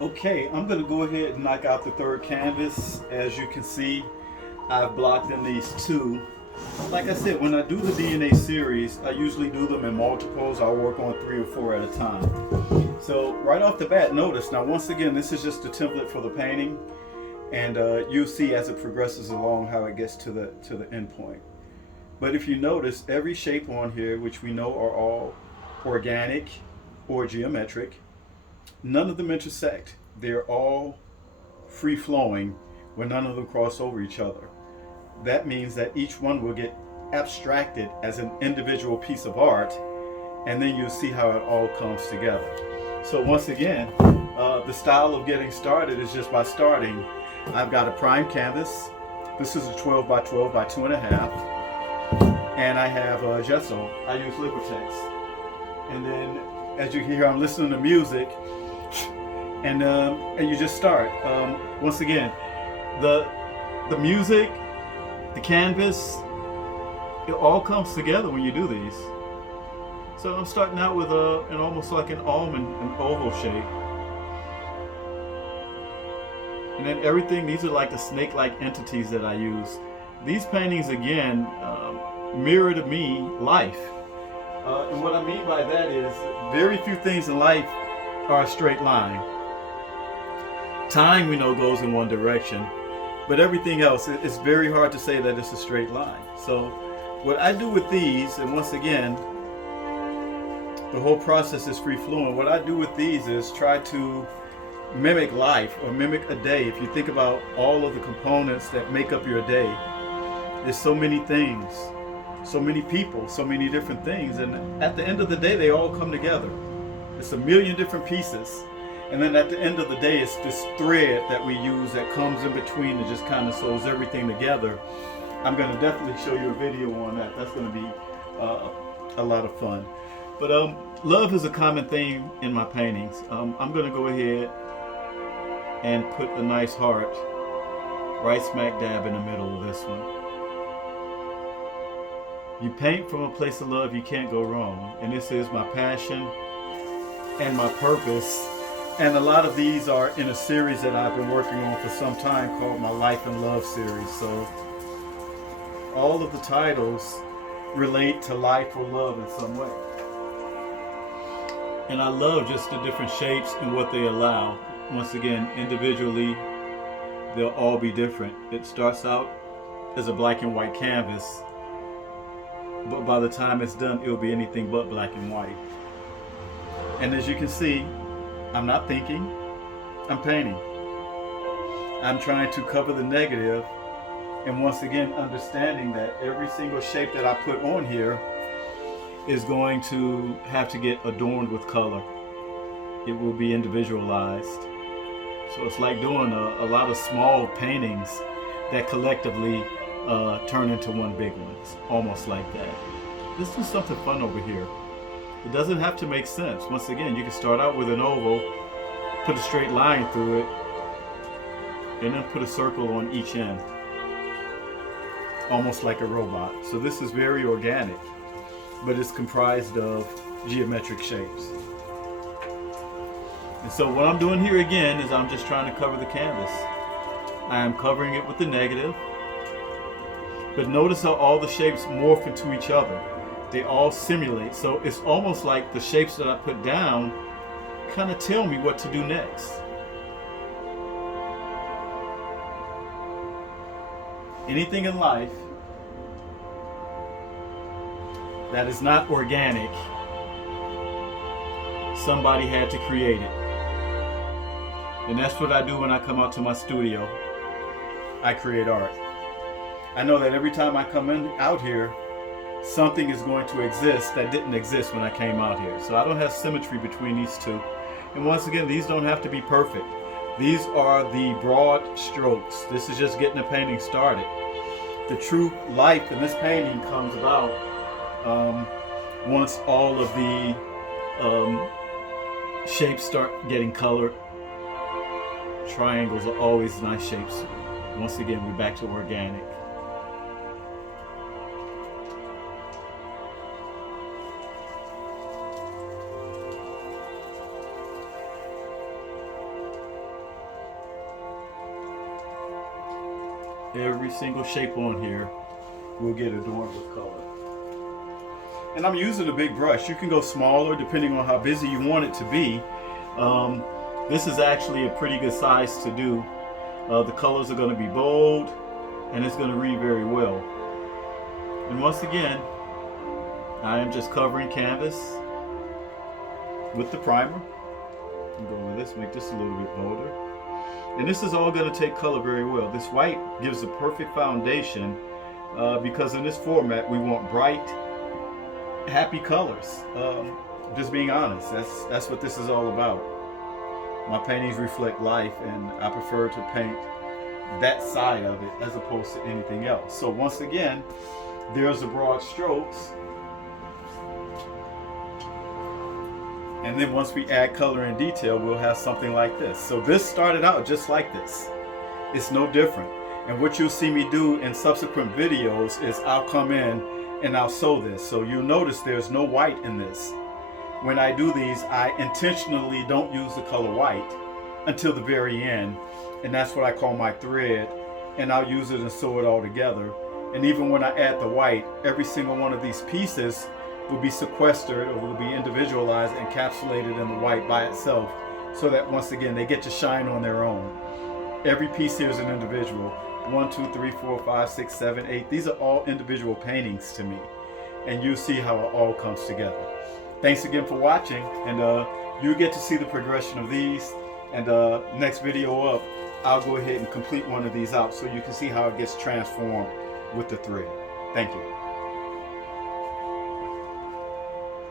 Okay, I'm going to go ahead and knock out the third canvas. As you can see, I've blocked in these two. Like I said, when I do the DNA series, I usually do them in multiples. I'll work on 3 or 4 at a time. So right off the bat, notice, now once again, this is just a template for the painting. And you'll see as it progresses along how it gets to the end point. But if you notice, every shape on here, which we know are all organic or geometric, none of them intersect. They're all free flowing where none of them cross over each other. That means that each one will get abstracted as an individual piece of art, and then you'll see how it all comes together. So once again, the style of getting started is just by starting. I've got a prime canvas. This is a 12 by 12 by 2.5, and I have gesso. I use Liquitex, and then as you can hear, I'm listening to music, and you just start. Once again, the music, the canvas, it all comes together when you do these. So I'm starting out with an almost like an almond, an oval shape. And then everything, these are like the snake-like entities that I use. These paintings, again, mirror to me life. And what I mean by that is very few things in life are a straight line. Time, we know, goes in one direction. But everything else, it's very hard to say that it's a straight line. So what I do with these, and once again, the whole process is free flowing. What I do with these is try to mimic life or mimic a day. If you think about all of the components that make up your day, there's so many things, so many people, so many different things. And at the end of the day, they all come together. It's a million different pieces. And then at the end of the day, it's this thread that we use that comes in between and just kind of sews everything together. I'm going to definitely show you a video on that. That's going to be a lot of fun. But love is a common theme in my paintings. I'm going to go ahead and put a nice heart right smack dab in the middle of this one. You paint from a place of love, you can't go wrong. And this is my passion and my purpose. And a lot of these are in a series that I've been working on for some time called my Life and Love series. So all of the titles relate to life or love in some way. And I love just the different shapes and what they allow. Once again, individually, they'll all be different. It starts out as a black and white canvas, but by the time it's done, it'll be anything but black and white. And as you can see, I'm not thinking, I'm painting. I'm trying to cover the negative, and once again, understanding that every single shape that I put on here is going to have to get adorned with color. It will be individualized. So it's like doing a lot of small paintings that collectively turn into one big one. It's almost like that. Let's do something fun over here. It doesn't have to make sense. Once again, you can start out with an oval, put a straight line through it, and then put a circle on each end. Almost like a robot. So this is very organic, but it's comprised of geometric shapes. And so what I'm doing here again is I'm just trying to cover the canvas. I am covering it with the negative, but notice how all the shapes morph into each other. They all simulate. So it's almost like the shapes that I put down kind of tell me what to do next. Anything in life that is not organic, somebody had to create it. And that's what I do when I come out to my studio. I create art. I know that every time I come out here, something is going to exist that didn't exist when I came out here. So I don't have symmetry between these two. And once again, these don't have to be perfect. These are the broad strokes. This is just getting the painting started. The true life in this painting comes about once all of the shapes start getting colored. Triangles are always nice shapes. Once again, we're back to organic. Every single shape on here will get adorned with color. And I'm using a big brush. You can go smaller depending on how busy you want it to be. This is actually a pretty good size to do. The colors are going to be bold and it's going to read very well. And once again, I am just covering canvas with the primer. I'll go with this, make this a little bit bolder. And this is all going to take color very well. This white gives a perfect foundation because in this format we want bright, happy colors. Just being honest, that's what this is all about. My paintings reflect life, and I prefer to paint that side of it as opposed to anything else. So once again, there's the broad strokes. And then once we add color and detail, we'll have something like this. So this started out just like this. It's no different. And what you'll see me do in subsequent videos is I'll come in and I'll sew this. So you'll notice there's no white in this. When I do these, I intentionally don't use the color white until the very end. And that's what I call my thread. And I'll use it and sew it all together. And even when I add the white, every single one of these pieces will be sequestered or will be individualized, encapsulated in the white by itself, so that once again they get to shine on their own. Every piece here is an individual. 1, 2, 3, 4, 5, 6, 7, 8. These are all individual paintings to me. And you see how it all comes together. Thanks again for watching, and you get to see the progression of these. And next video up, I'll go ahead and complete one of these out so you can see how it gets transformed with the thread. Thank you.